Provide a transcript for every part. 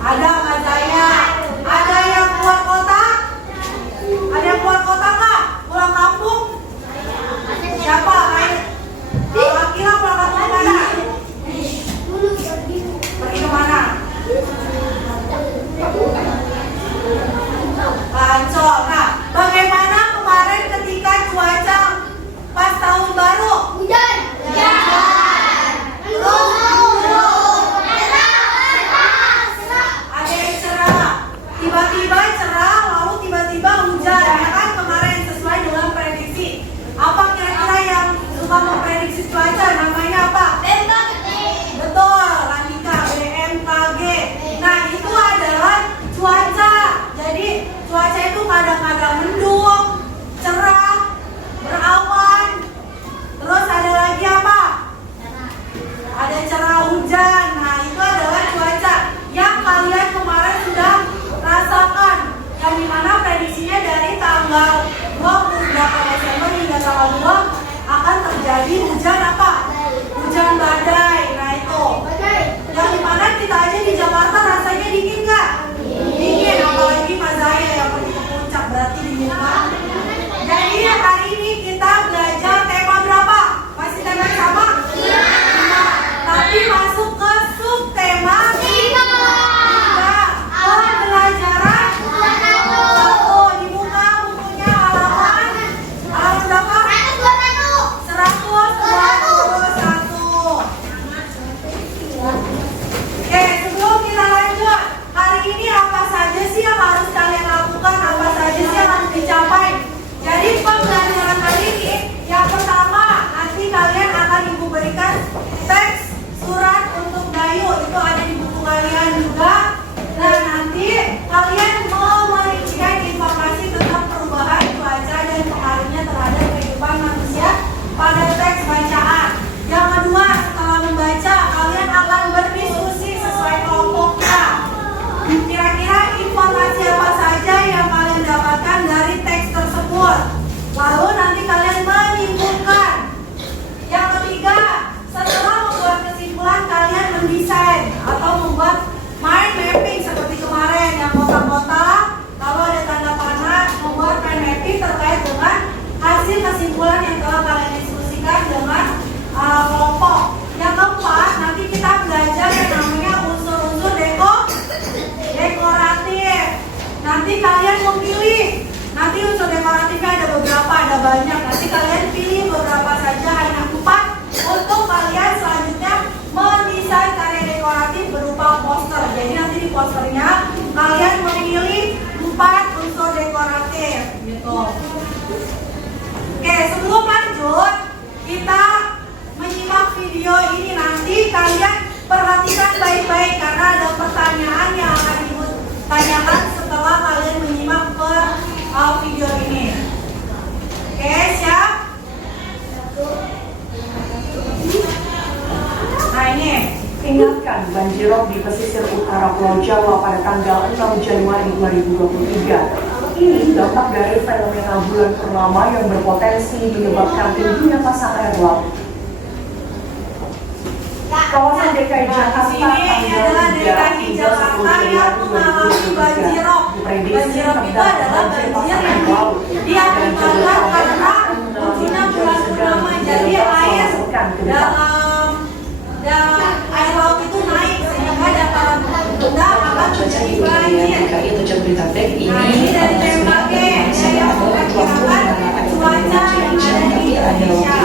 Ada Kak Zaya. Ada yang keluar kota? Ada yang keluar kota Kak? Pulang kampung? Siapa? Kira pulang kampung mana? Pergi kemana? Ancol. Nah, bagaimana kemarin ketika cuaca pas tahun baru? Hujan. Terus ada yang cerah, tiba-tiba cerah, lalu tiba-tiba hujan, ya kan kemarin sesuai dengan prediksi. Apa kira-kira yang suka memprediksi cuaca? Namanya apa? Betul, Landika, BMKG. Nah, itu adalah cuaca. Jadi cuaca itu kadang-kadang mendung, cerah, berawan. Terus ada lagi apa? Ada cerah hujan. Nah, itu adalah cuaca yang kalian kemarin sudah rasakan. Yang dimana prediksinya dari tanggal 28 Desember hingga tanggal 2 akan terjadi hujan apa? Hujan badai. Nah, itu. Yang dimana kita aja di Jakarta rasanya dingin nggak? Dingin, apalagi Mas Zaya yang pergi ke puncak, berarti dingin banget. Jadi hari ini kita belajar tema berapa? Masih tema yang sama? Tapi masuk ke subtema 3. Pembelajaran 1. Dibuka bukunya halaman berapa? 121. Oke, sebelum kita lanjut, hari ini apa saja sih yang harus kalian lakukan? Apa saja sih yang harus dicapai? Jadi pembelajaran hari ini, yang pertama, nanti kalian akan ibu berikan teks surat untuk Dayu, itu ada di buku kalian juga. Dan nanti kalian mau merincikan informasi tentang perubahan cuaca dan pengaruhnya terhadap kehidupan manusia pada teks bacaan. Yang kedua, setelah membaca, kalian akan berdiskusi sesuai kelompoknya. Kira-kira informasi apa saja yang kalian dapatkan dari teks tersebut. Lalu nanti kalian menyimpulkan. Yang ketiga, setelah membuat kesimpulan, kalian mendesain atau membuat mind mapping seperti kemarin yang kotak-kotak. Kalau ada tanda panah, membuat mind mapping terkait dengan hasil kesimpulan yang telah kalian diskusikan dengan kelompok. Yang keempat, nanti kita belajar yang namanya unsur-unsur dekoratif. Nanti kalian memilih. Nanti unsur dekoratifnya ada beberapa, ada banyak. Nanti kalian pilih beberapa saja, hanya 4 untuk kalian selanjutnya mendesain karya dekoratif berupa poster. Jadi nanti di posternya kalian memilih 4 unsur dekoratif, gitu. Oke, sebelum lanjut, kita menyimak video ini. Nanti kalian perhatikan baik-baik karena ada pertanyaan yang akan ditanyakan setelah kalian menyimak video ini. Oke, siap? Nah, ini ingatkan banjirop di pesisir utara Pulau Jawa pada tanggal 6 Januari 2023. Ini dampak dari fenomena bulan purnama yang berpotensi menyebabkan tingginya pasang air laut. Kawasan DKI Jakarta ini adalah DKI Jakarta yang mengalami banjirop. Banjirop itu adalah banjir yang diakibatkan karena munculnya bulan purnama. Jadi air dalam air laut itu naik sehingga dataran rendah akan menjadi banjir. Nah, ini dari BMKG yang memperkirakan cuaca yang ada di Indonesia.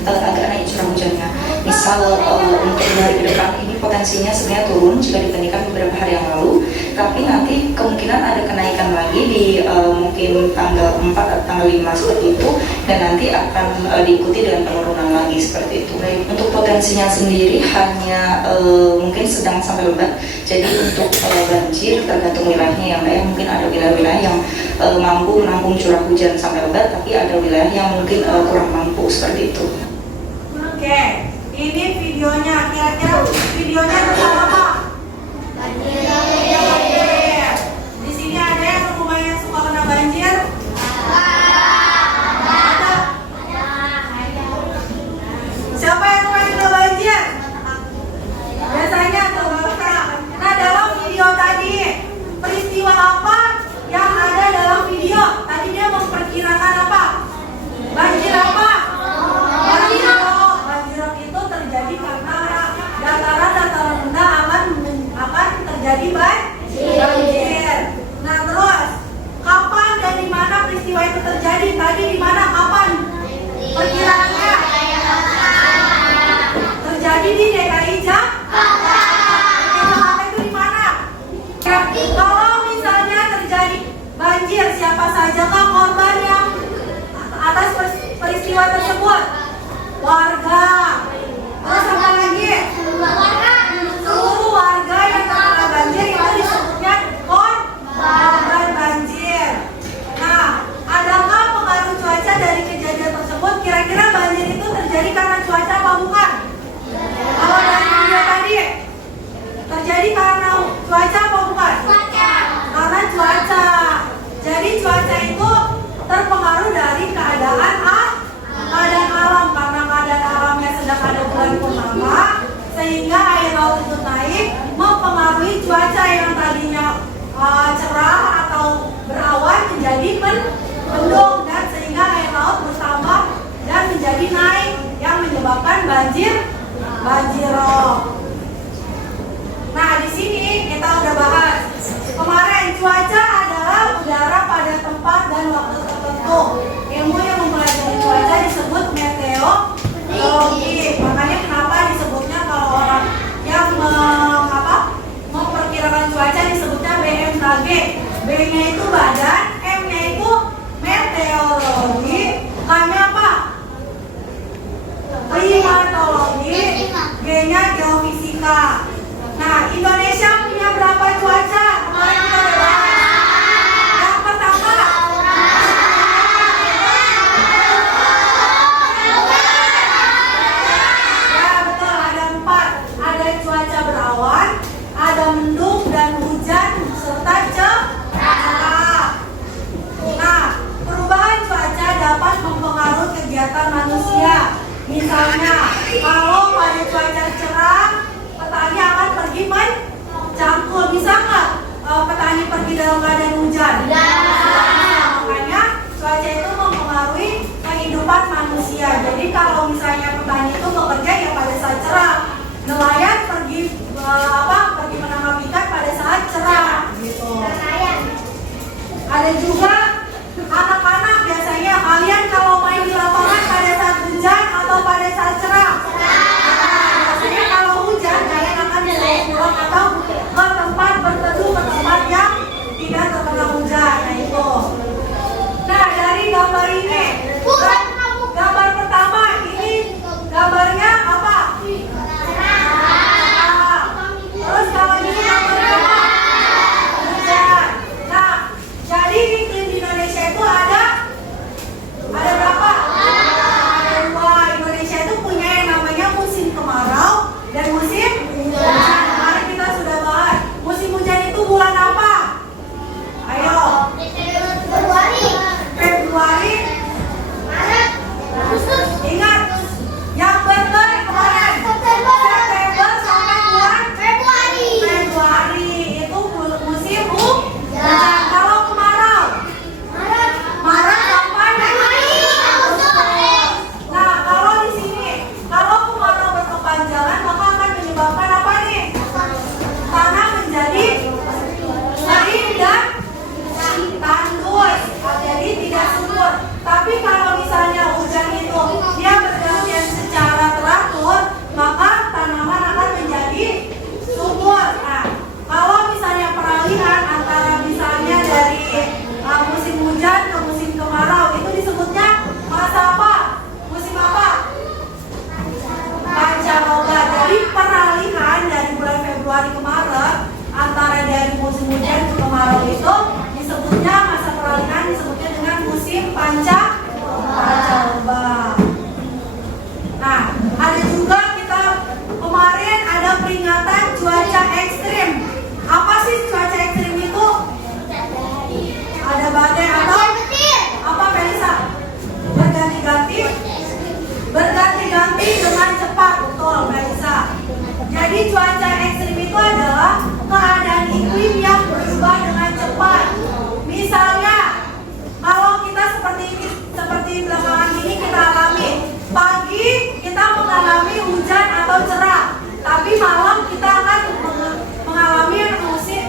Agak naik curah hujannya. Misal untuk hari ke depan ini potensinya sebenarnya turun jika dibandingkan beberapa hari yang lalu, tapi nanti kemungkinan ada kenaikan lagi di mungkin tanggal 4 atau tanggal 5 seperti itu, dan nanti akan diikuti dengan penurunan lagi seperti itu. Untuk potensinya sendiri hanya mungkin sedang sampai lebat, jadi untuk banjir tergantung wilayahnya ya Mbak ya. Mungkin ada wilayah-wilayah yang mampu menampung curah hujan sampai lebat, tapi ada wilayah yang mungkin kurang mampu seperti itu. Oke, ini videonya. Kira-kira videonya tentang apa? Banjir. Di sini ada yang rumahnya suka kena banjir? Ada. Siapa yang rumahnya kena banjir? Biasanya tuh. Nah, dalam video tadi terjadi banjir. Nah terus, kapan dan di mana peristiwa itu terjadi? Tadi di mana, kapan? Perkiraannya terjadi di DKI Jakarta. Itu di mana? Kalau misalnya terjadi banjir, siapa sajakah korban yang atas peristiwa tersebut? Warga. Terus apa lagi? Seluruh warga yang terkena banjir itu disebutnya korban banjir. Nah, adakah pengaruh cuaca dari kejadian tersebut? Kira-kira banjir itu terjadi karena cuaca apa bukan? Kalau dari video tadi, terjadi karena cuaca apa bukan? Karena cuaca. Jadi cuaca itu terpengaruh dari keadaan alam, karena keadaan alamnya sedang ada bulan purnama, sehingga air laut itu naik mempengaruhi cuaca yang tadinya cerah atau berawan menjadi mendung, dan sehingga air laut bertambah dan menjadi naik yang menyebabkan banjirop. Nah, di sini kita udah bahas kemarin, cuaca adalah udara pada tempat dan waktu tertentu. Ilmu yang mempelajari cuaca disebut meteorologi. Makanya kenapa disebutnya kalau orang yang memperkirakan cuaca disebutnya BMKG. B-nya itu badan, M-nya itu meteorologi, K-nya apa? Klimatologi, G-nya geofisika. Nah, Indonesia punya berapa cuaca? Kemarin kita udah bahas. Yang pertama, ya betul, ada 4. Ada cuaca berawan, ada mendung dan hujan, serta cerah. Nah, perubahan cuaca dapat mempengaruhi kegiatan manusia. Misalnya, kalau pada cuaca cerah, petani akan pergi mencangkul. Bisa nggak petani pergi dalam keadaan hujan? Makanya cuaca itu mempengaruhi kehidupan manusia. Jadi kalau misalnya petani itu bekerja ya pada saat cerah, nelayan pergi pergi menangkap ikan pada saat cerah gitu. Ada juga anak-anak, biasanya kalian kalau main di lapangan pada saat hujan atau pada saat cerah? Biasanya kalau hujan kalian akan pulang atau ke tempat berteduh, ke tempat yang tidak terkena hujan. Nah itu. Nah, dari gambar ini, gambar pertama ini gambarnya apa? Terus kalau ini gambarnya apa? Hujan. Nah, jadi iklim di Indonesia itu ada berapa? Ada 2. Indonesia itu punya yang namanya musim kemarau dan musim hujan. Kemarin kita sudah bahas. Musim hujan itu bulan apa? Ayo. Februari. Ingat, yang betul kemarin. September sampai bulan Februari itu musim hujan. Kalau kemarau, Maret sampai Nah, kalau di sini, kalau kemarau berkepanjangan maka akan menyebabkan apa nih? Tanah menjadi kering dan tandus, jadi tidak subur. Tapi kalau misalnya hujan itu dia bergantian secara teratur, maka tanaman akan menjadi subur. Nah, kalau misalnya peralihan antara misalnya dari musim hujan ke musim kemarau, itu disebutnya masa apa? Musim apa? Pancaroba. Jadi peralihan dari bulan Februari ke Maret antara dari musim hujan ke kemarau itu disebutnya masa peralihan, disebutnya dengan musim pancaroba. Nah, ada juga kita kemarin ada peringatan cuaca ekstrim. Apa sih cuaca ekstrim itu? Ada badai atau apa, Felisa? Berganti-ganti dengan cepat, betul, Felisa. Jadi cuaca ekstrim itu adalah keadaan iklim yang berubah dengan cepat. Misalnya, kalau kita seperti belakangan ini kita alami, pagi kita mengalami hujan atau cerah, tapi malam kita akan mengalami musim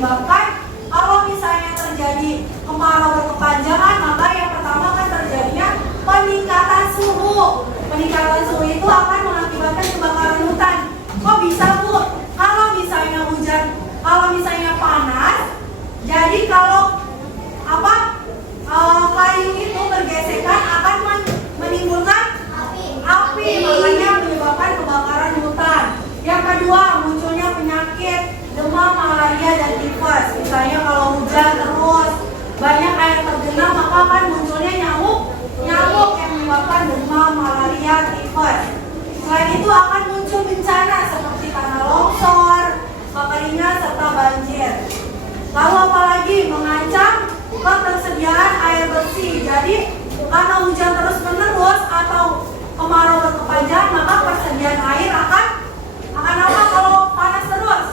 menyebabkan kalau misalnya terjadi kemarau berkepanjangan, maka yang pertama kan terjadinya peningkatan suhu. Peningkatan suhu itu akan mengakibatkan kebakaran hutan. Kok bisa, Bu? Kalau misalnya hujan, kalau misalnya panas, jadi kalau kayu itu bergesekan akan menimbulkan api, makanya menyebabkan kebakaran hutan. Yang kedua, munculnya penyakit demam, malaria, dan tifus. Misalnya kalau hujan terus banyak air tergenang, maka akan munculnya nyamuk yang menyebabkan demam, malaria, tifus. Selain itu akan muncul bencana seperti tanah longsor, kekeringan, serta banjir. Lalu apalagi mengancam ketersediaan air bersih. Jadi karena hujan terus menerus atau kemarau berkepanjangan, maka persediaan air akan apa kalau panas terus?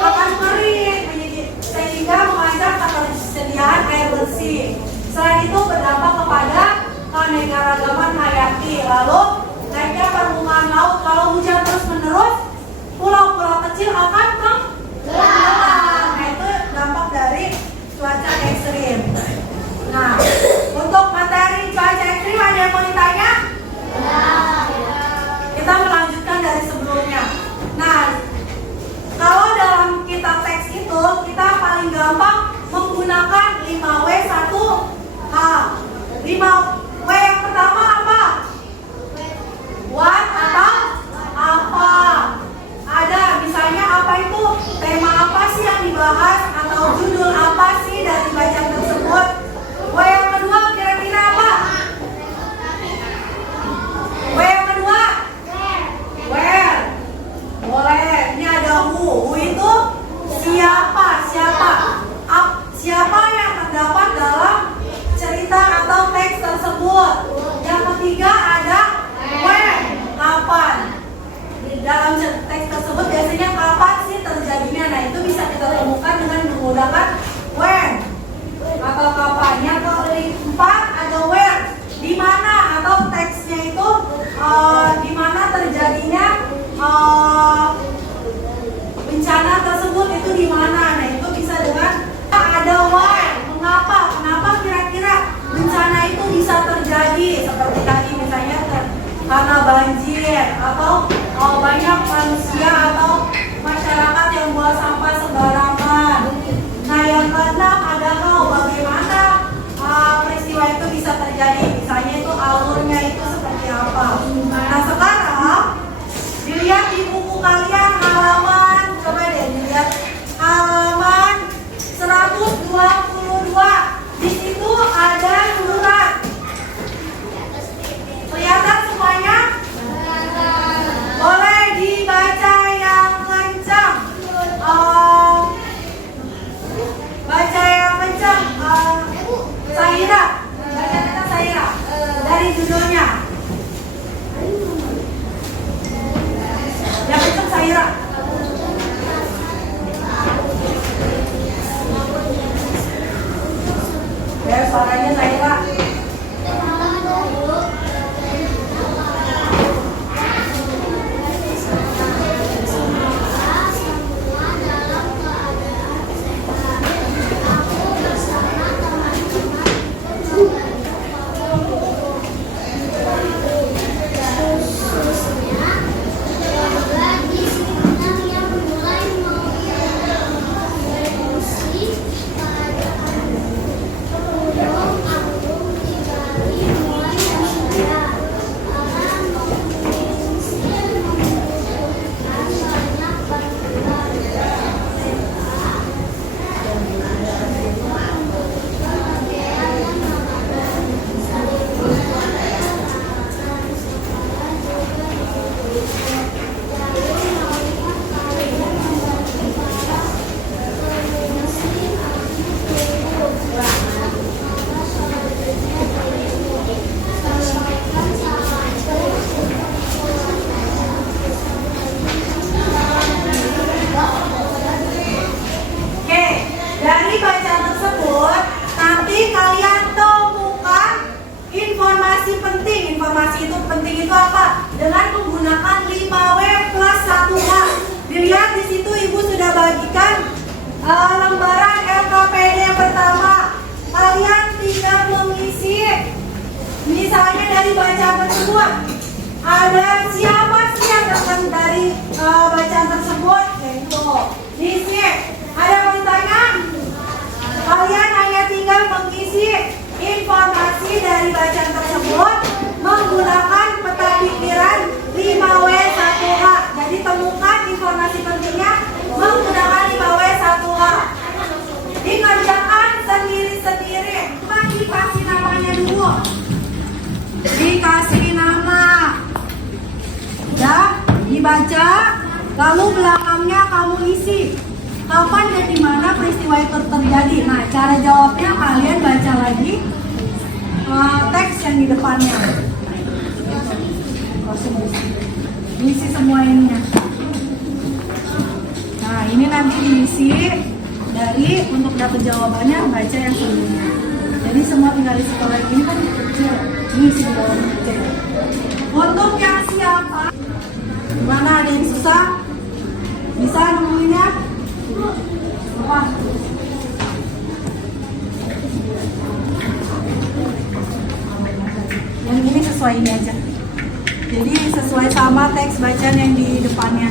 Akan kering, sehingga mengancam ketersediaan air bersih. Selain itu berdampak kepada keanekaragaman hayati. Lalu naiknya permukaan laut. Kalau hujan terus menerus, pulau-pulau kecil akan tenggelam. Nah, itu dampak dari cuaca ekstrim. Nah, untuk materi cuaca ekstrim ada yang mau ditanya? Kita melanjutkan dari sebelumnya. Nah, kalau dalam kitab teks itu kita paling gampang menggunakan 5W1H. 5W yang pertama apa? What atau apa? Ada misalnya apa itu? Tema apa sih yang dibahas atau judul apa sih dari bacaan tersebut? W yang kedua kira-kira apa? W yang kedua? Where. Boleh. Ini ada who. Who itu siapa? Siapa yang terdapat dalam cerita atau teks tersebut. Yang ketiga ada when. Kapan. Di dalam teks tersebut biasanya kapan sih terjadinya. Nah, itu bisa kita temukan dengan menggunakan when atau kapan. Yang keempat ada where. Di mana atau teksnya itu di mana terjadinya bencana tersebut, itu di mana. Nah, itu bisa dengan ada why. Kenapa kira-kira bencana itu bisa terjadi? Seperti tadi misalnya karena banjir atau banyak manusia atau masyarakat yang buang sampah sembarangan. Nah, yang keenam ada how. Bagaimana peristiwa itu bisa terjadi? Misalnya itu alurnya itu seperti apa. Nah, sekarang dilihat di buku kalian halaman, coba deh dilihat halaman 122. Di situ ada surat. Kelihatan semuanya? Boleh dibaca yang kencang. Baca yang kencang. Saira, baca kata Saira dari judulnya. Yang kencang Saira. Ya, suaranya Saira. Informasi itu penting itu apa? Dengan menggunakan 5W plus 1H. Dilihat di situ Ibu sudah bagikan lembaran LKPD yang pertama. Kalian tinggal mengisi. Misalnya dari bacaan tersebut, ada siapa sih yang datang dari bacaan tersebut? Yaitu diisi. Ada yang bertanya? Kalian hanya tinggal mengisi informasi dari bacaan tersebut menggunakan peta pikiran 5W1H. Jadi temukan informasi pentingnya menggunakan 5W1H. Dikerjakan sendiri-sendiri. Cuma dikasih namanya dulu. Dikasih nama. Ya, dibaca. Lalu belakangnya kamu isi. Kapan dan di mana peristiwa itu terjadi? Nah, cara jawabnya kalian baca lagi teks yang di depannya. Isi semua ininya. Nah, ini nanti diisi dari untuk dapat jawabannya baca yang sebelumnya. Jadi semua tinggal isi. Kalau yang ini kan kecil, ini isi di bawah kecil. Untuk yang siapa? Gimana, ada yang susah? Bisa nemuinnya? Apa? Yang ini sesuai ini aja. Jadi sesuai sama teks bacaan yang di depannya.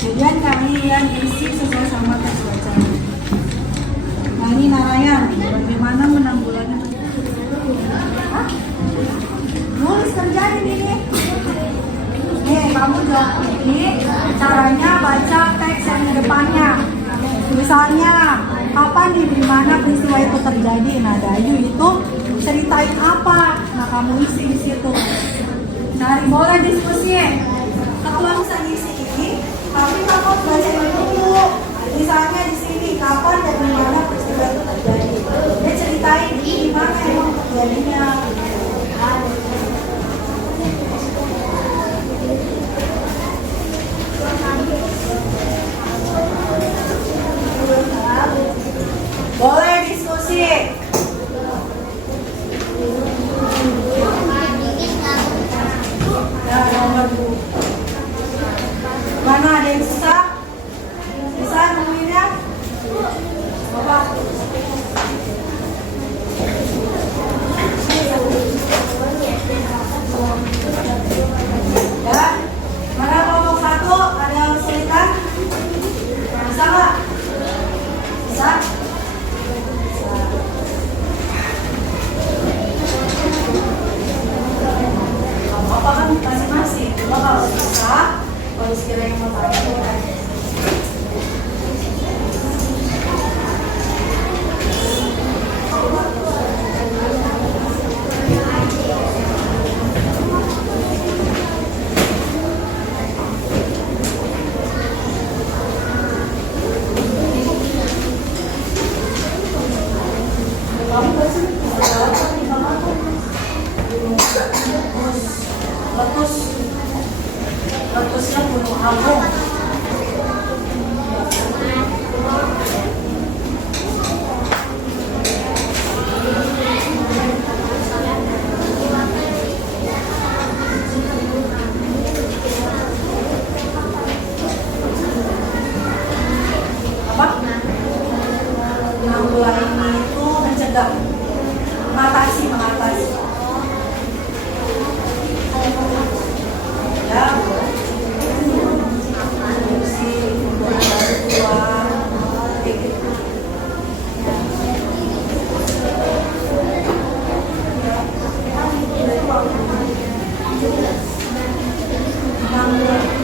Kemudian kalian isi sesuai sama teks bacaan. Nah, ini Narayan, bagaimana menanggulangi? Hah? Nulis kerjaan ini. Nih, kamu jawab ini. Caranya baca teks yang di depannya. Misalnya, kapan di mana peristiwa itu terjadi? Nah, Dayu itu ceritain apa? Nah, kamu isi di situ. Cari, boleh diskusi. Ketua bisa ngisi ini, tapi kamu baca dulu. Misalnya di sini, kapan dan di mana peristiwa itu terjadi? Dia ceritain di mana emang terjadinya. Boleh diskusi. Ya, nomor 2. Mana ada yang susah? Bisa nemuinnya? Apa? Ya, mana kelompok 1? Ada yang kesulitan? Bisa nggak? Bisa? Apa kan masing-masing. Cuma kalau susah, kalau sekiranya mau tanya, kamu pasti letusnya Gunung Agung. Apa? Menanggulangi itu mencegah, mengatasi. Ya,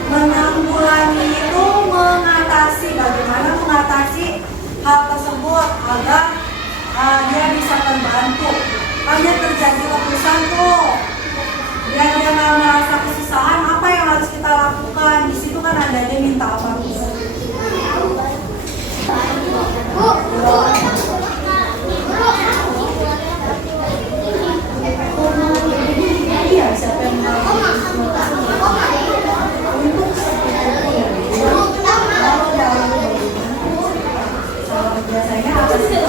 menanggulangi itu mengatasi. Bagaimana mengatasi hal tersebut agar dia bisa terbantu. Hanya terjadi letusan tuh, biar dia nggak merasa kesusahan. Apa yang harus kita lakukan? Di situ kan ada dia minta apa? Iya, siapa yang biasanya apa sih?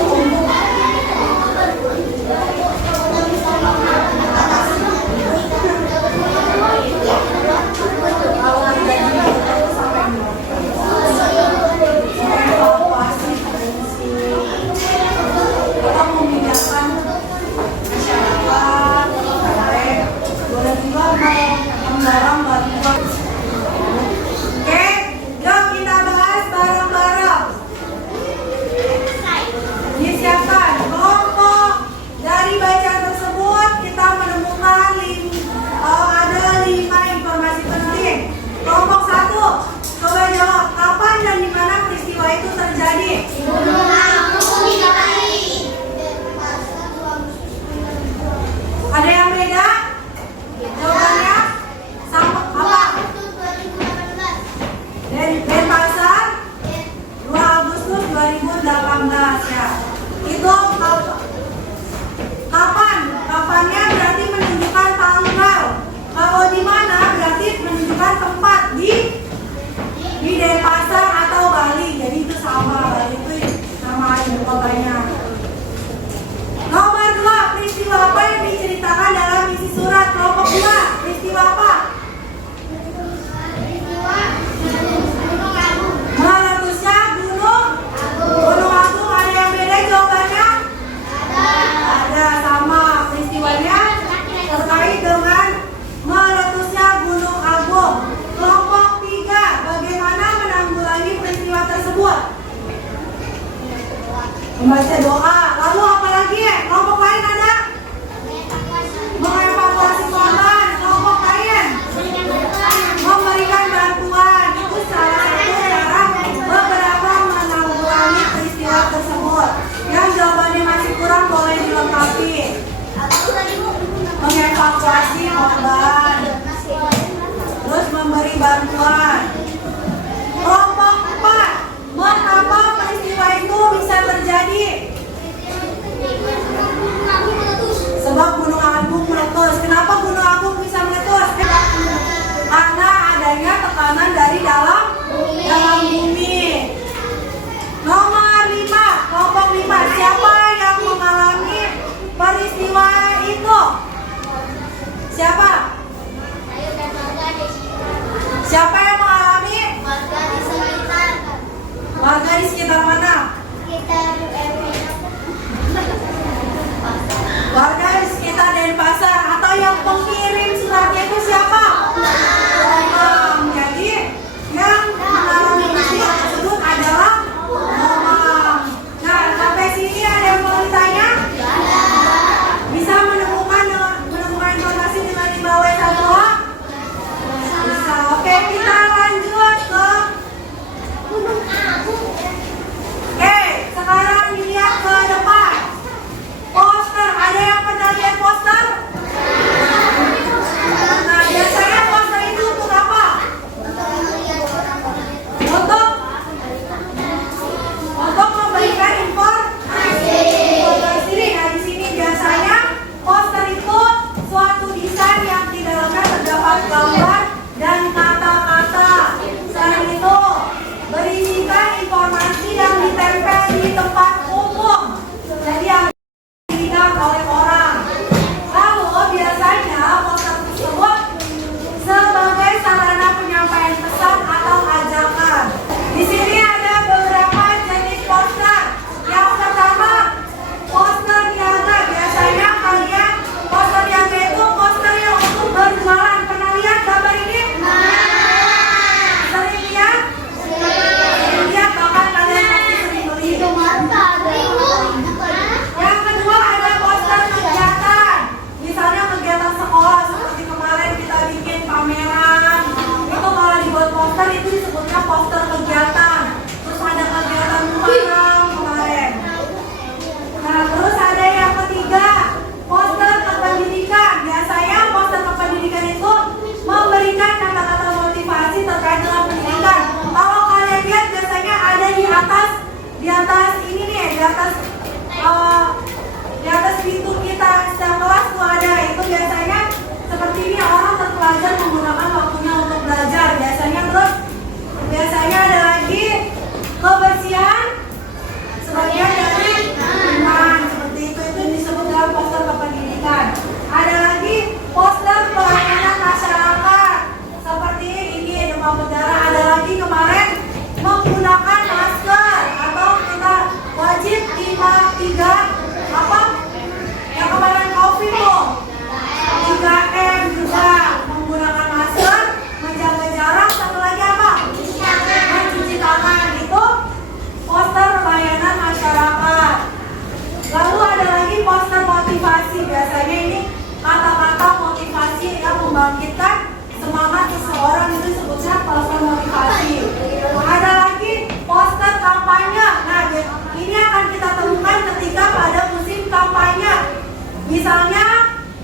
membangkitkan semangat seseorang, itu sebutnya poster motivasi. Ada lagi poster kampanye. Nah, ini akan kita temukan ketika pada musim kampanye. Misalnya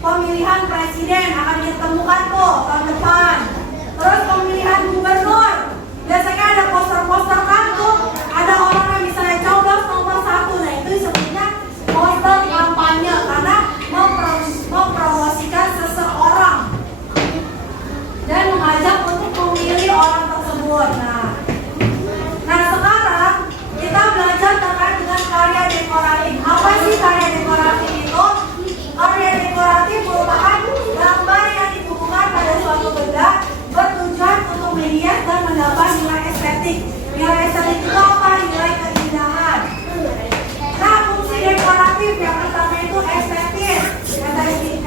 pemilihan presiden akan kita temukan tuh tahun depan. Terus pemilihan gubernur. Biasanya ada poster-poster kan tuh, ada orang yang misalnya coblos nomor 1. Nah, itu disebutnya poster kampanye karena mempromosikan seseorang dan mengajak untuk memilih orang tersebut. Nah sekarang kita belajar terkait dengan karya dekoratif. Apa sih karya dekoratif itu? Karya dekoratif merupakan gambar yang dibukukan pada suatu benda bertujuan untuk menghias dan menambah nilai estetik. Nilai estetik itu apa? Nilai keindahan. Nah, fungsi dekoratif yang pertama itu estetis.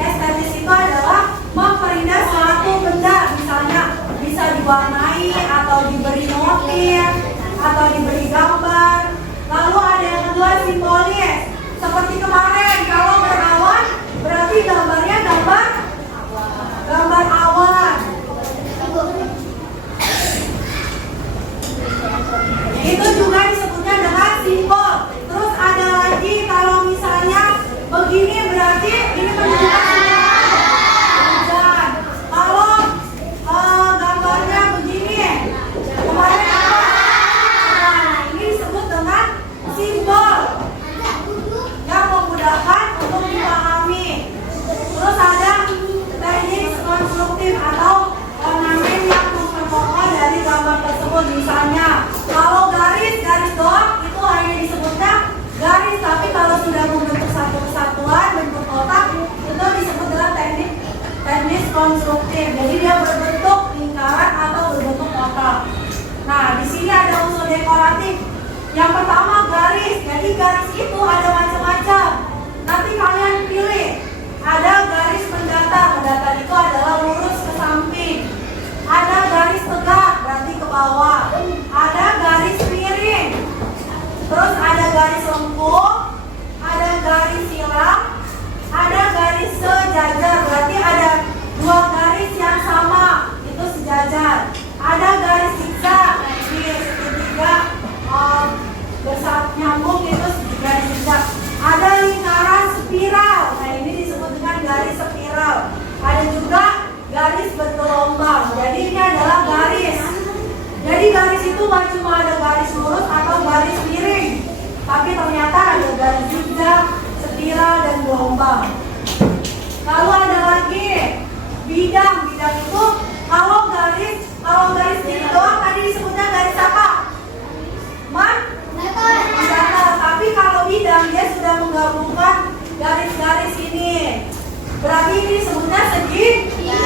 Estetis itu adalah memperindah suatu benda, misalnya bisa diwarnai atau diberi motif atau diberi gambar. Lalu ada yang kedua simbolis. Seperti kemarin kalau berawan berarti gambarnya gambar awan. Itu juga disebutnya dengan simbol. Terus ada lagi kalau misalnya begini berarti ini menunjukkan hujan. Kalau gambarnya begini, kemarin ini disebut dengan simbol yang memudahkan untuk dipahami. Terus ada teknik konstruktif atau ornamen yang memperkokoh dari gambar tersebut. Misalnya kalau garis doang itu hanya disebutnya garis, tapi kalau sudah membentuk satu kesatuan bentuk kotak itu disebut dengan teknik konstruktif. Jadi dia berbentuk lingkaran atau berbentuk kotak. Nah, di sini ada unsur dekoratif. Yang pertama garis. Jadi garis itu ada macam-macam. Nanti kalian pilih. Ada garis mendatar. Mendatar itu adalah lurus ke samping. Ada garis tegak, berarti ke bawah. Ada garis miring. Terus ada garis lengkung, ada garis silang, ada garis sejajar, berarti ada dua garis yang sama, itu sejajar. Ada garis zigzag, di segitiga nyambung itu garis zigzag. Ada lingkaran spiral, nah ini disebut dengan garis spiral. Ada juga garis bergelombang, jadi ini adalah garis. Jadi garis itu bukan cuma ada garis lurus atau garis miring, tapi ternyata ada garis zigzag, spiral, dan gelombang. Lalu ada lagi bidang. Bidang itu kalau garis ini doang tadi disebutnya garis apa? Datar. Tapi kalau bidang dia sudah menggabungkan garis-garis ini. Berarti ini disebutnya segitiga.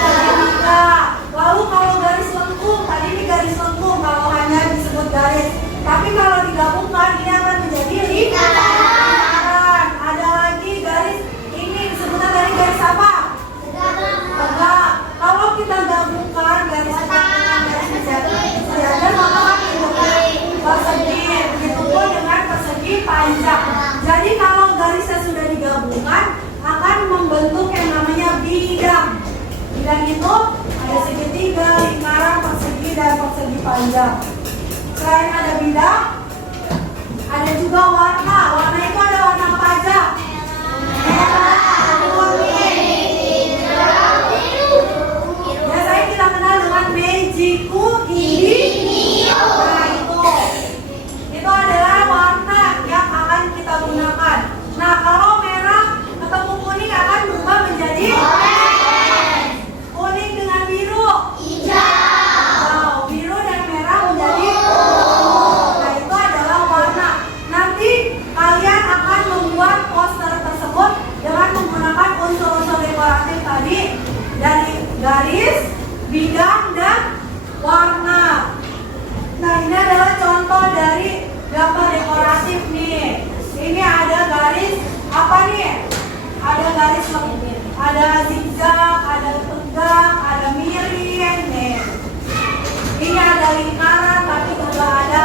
Lalu kalau garis lengkung, tadi ini garis lengkung kalau hanya disebut garis. Tapi kalau digabungkan ini akan menjadi lingkaran. Ada lagi garis ini disebutnya garis apa? Tegak. Kalau kita gabungkan garis tegak dengan garis sejajar maka akan menjadi persegi. Begitupun dengan persegi panjang. Jadi kalau garisnya sudah digabungkan akan membentuk yang namanya bidang. Bidang itu ada segitiga, lingkaran, persegi, dan persegi panjang. Selain ada bidang, ada juga warna. Warna itu ada warna apa aja? Merah, kuning, biasanya kita kenal dengan Mejiku Indio. Nah itu adalah warna yang akan kita gunakan. Nah kalau merah ketemu kuning akan berubah menjadi kuning dengan biru, hijau, biru dan merah menjadi nah itu adalah warna. Nanti kalian akan membuat poster tersebut dengan menggunakan unsur-unsur dekoratif tadi dari garis, bidang, dan warna. Nah ini adalah contoh dari gambar dekoratif nih. Ini ada garis apa nih? Ada garis lengkung, ada zigzag, ada tegak, ada miring nih. Ini ada lingkaran tapi juga ada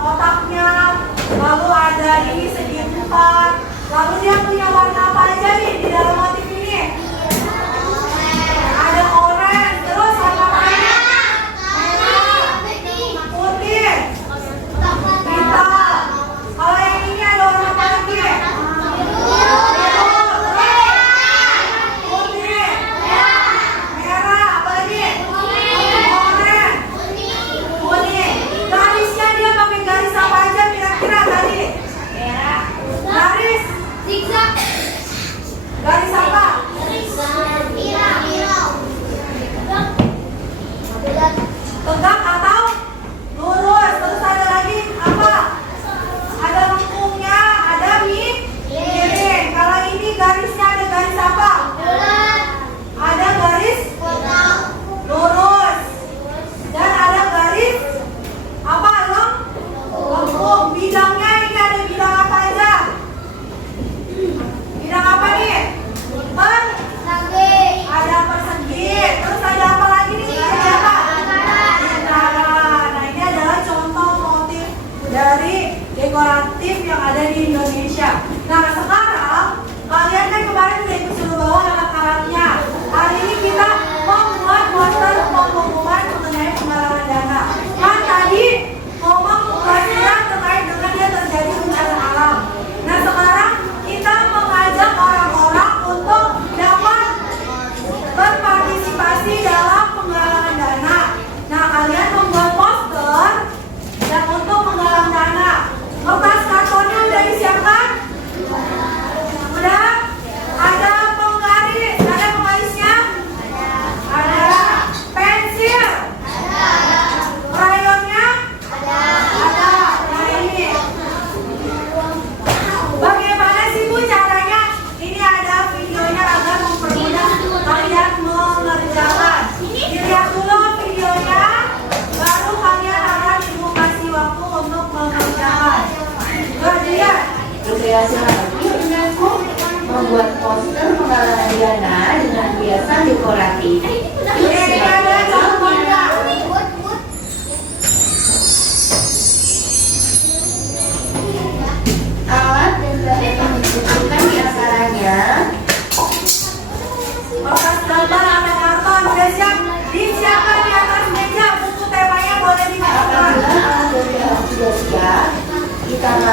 kotaknya. Lalu ada ini segi empat. Lalu dia punya warna apa aja nih di dalam motif ini? Ada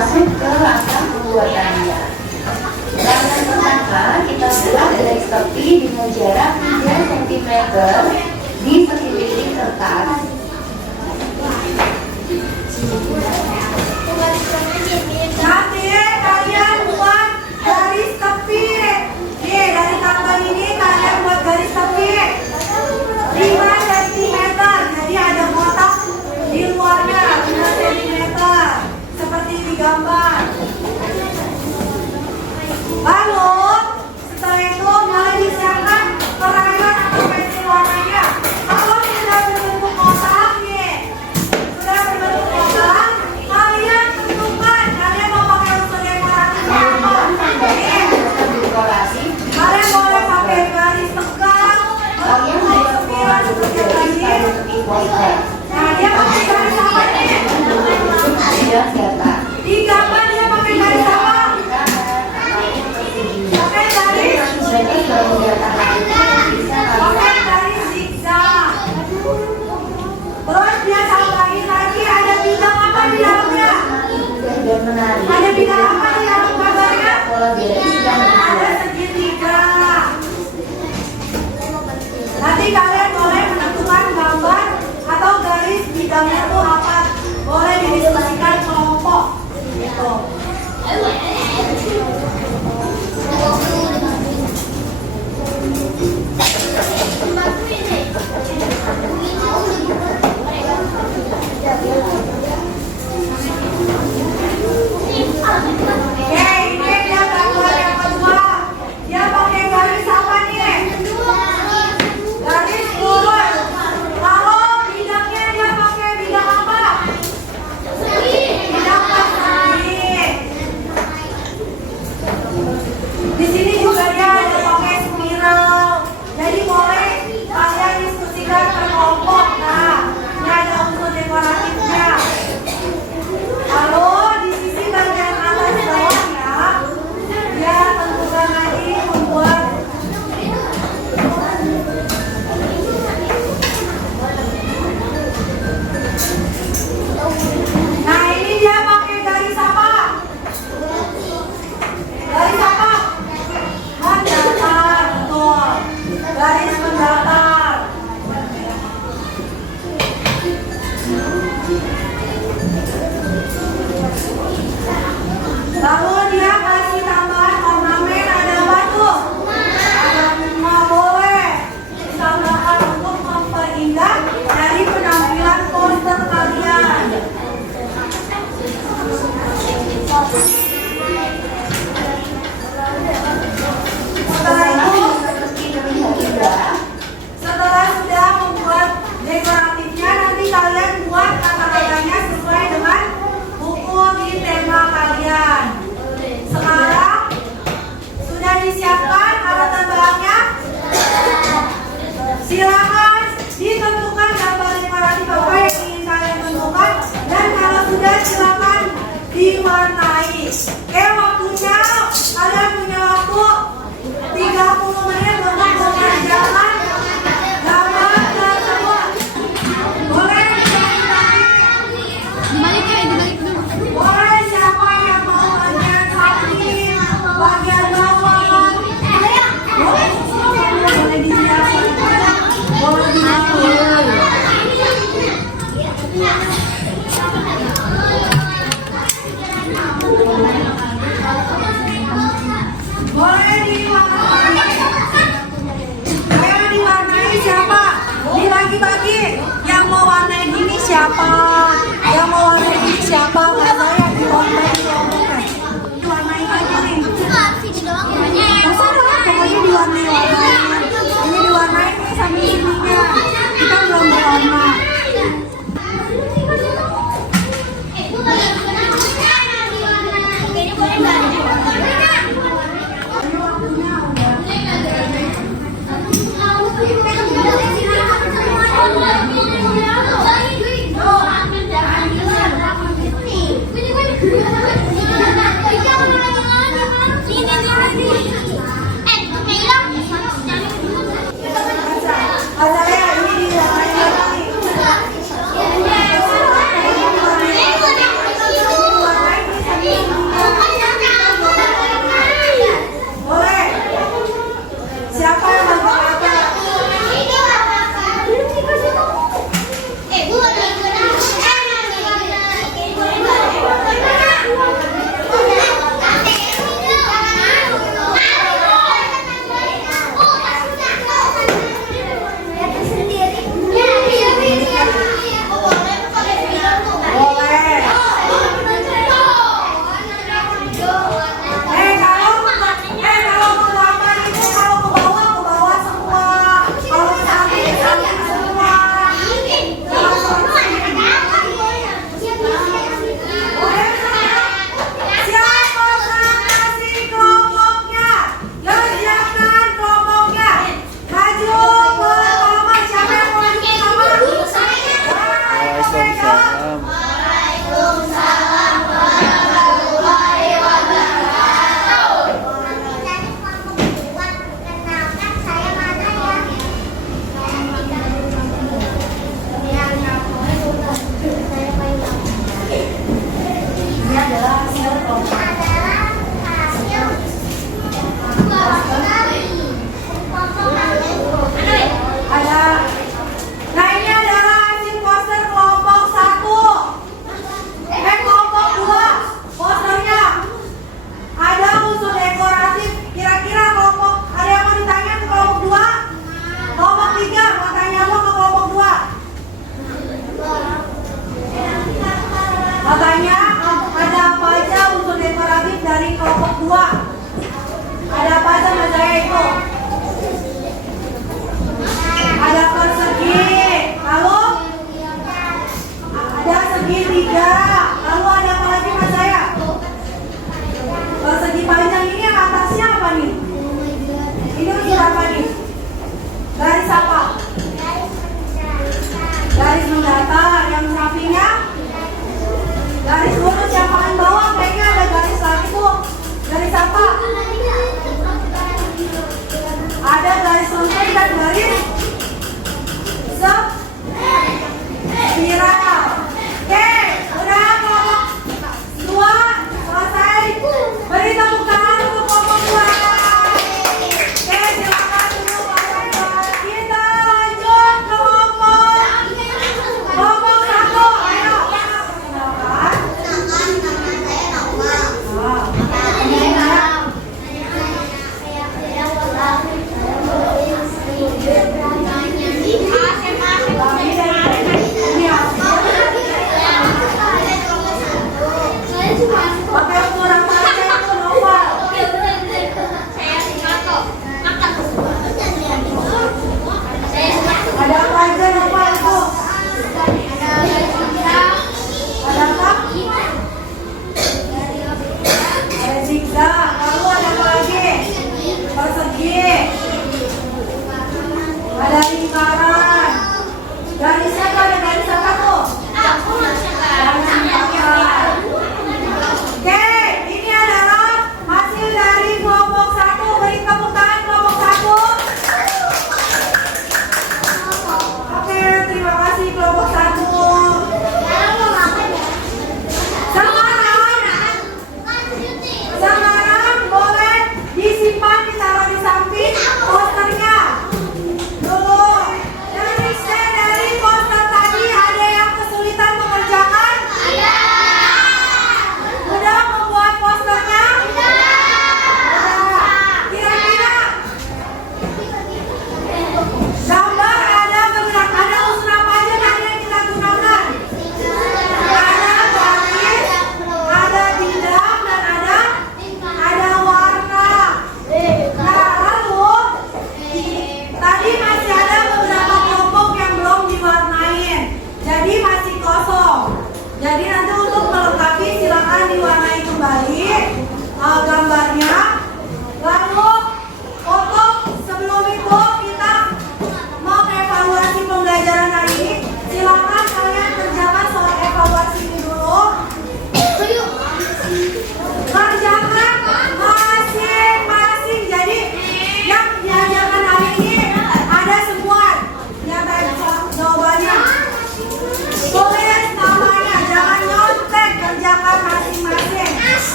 masuk ke langkah pembuatannya. Langkah pertama, kita buat garis tepi dengan jarak 3 cm di sekeliling kertas. Nanti kalian buat garis tepi. Nih, dari tanggal ini kalian buat garis tepi 5 cm. Jadi ada kotak di luarnya 5 cm. Seperti di gambar. Lalu setelah itu mulai disiapkan peragat atau pensil warnanya. Kalau sudah berbentuk kotak nih, sudah berbentuk kotak, kalian tentukan kalian mau pakai unsur dekoratif apa. Nih, Dekorasi. kalian boleh pakai garis tegang, Kalian bentuk bisa spiral seperti garis tadi. pada tepi poster. Nah, dia pakai garis apa nih? Sudah data. Di gambar dia pakai garis apa? Pakai garis. Jadi kalau data itu bisa Pakai garis zigzag. Terus dia tambahin lagi ada bidang apa di dalamnya? mudah dan menarik. Ada bidang apa di dalam gambarnya? Pola garis yang Ada segitiga. Nanti kalian boleh menentukan gambar atau garis bidangnya itu apa. Boleh didiskusikan kelompok. Gitu. Oke, ini dia gambar yang kedua. Dia pakai garis apa nih? Garis lurus. Kalau bidangnya dia pakai bidang apa? Bidang persegi. Di sini juga dia ada pakai spiral. Jadi boleh kalian diskusikan per kelompok. Nah, ini ada unsur dekoratifnya. Lalu di sisi bagian atas bawahnya, dia tentukan lagi membuat nah ini dia pakai garis apa? Garis apa? Mendatar, betul. Garis mendatar. Lalu dia kasih tambahan ornamen, ada batu, ada bunga, boleh ditambahkan untuk memperindah dari penampilan poster kalian. Setelah itu, meski terlihat indah, setelah sudah membuat dekoratifnya, nanti kalian buat kata-katanya sesuai dengan buku di tema kalian. Sekarang sudah disiapkan alat tambahannya. Silakan ditentukan gambar dekoratif apa yang ingin kalian tentukan, dan kalau sudah silakan diwarnai. Waktunya kalian punya waktu 30 menit untuk mengerjakan gambar tersebut. Boleh boleh siapa yang mau bagian samping, bagian bawah? Boleh disiapkan. Boleh disiapkan. Boleh diwarnai. Ayo diwarnai siapa? Dibagi-bagi. Yang mau warnai gini siapa? Yang mau warnai gini siapa? Nggak tahu yang diwarnai kelompoknya. Diwarnai aja nih. Terserah, pokoknya diwarnai. Ini diwarnai nih sambil ininya. Kita belum berwarna. Azalea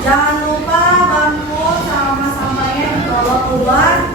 Jangan lupa bangku sama-samanya dibawa keluar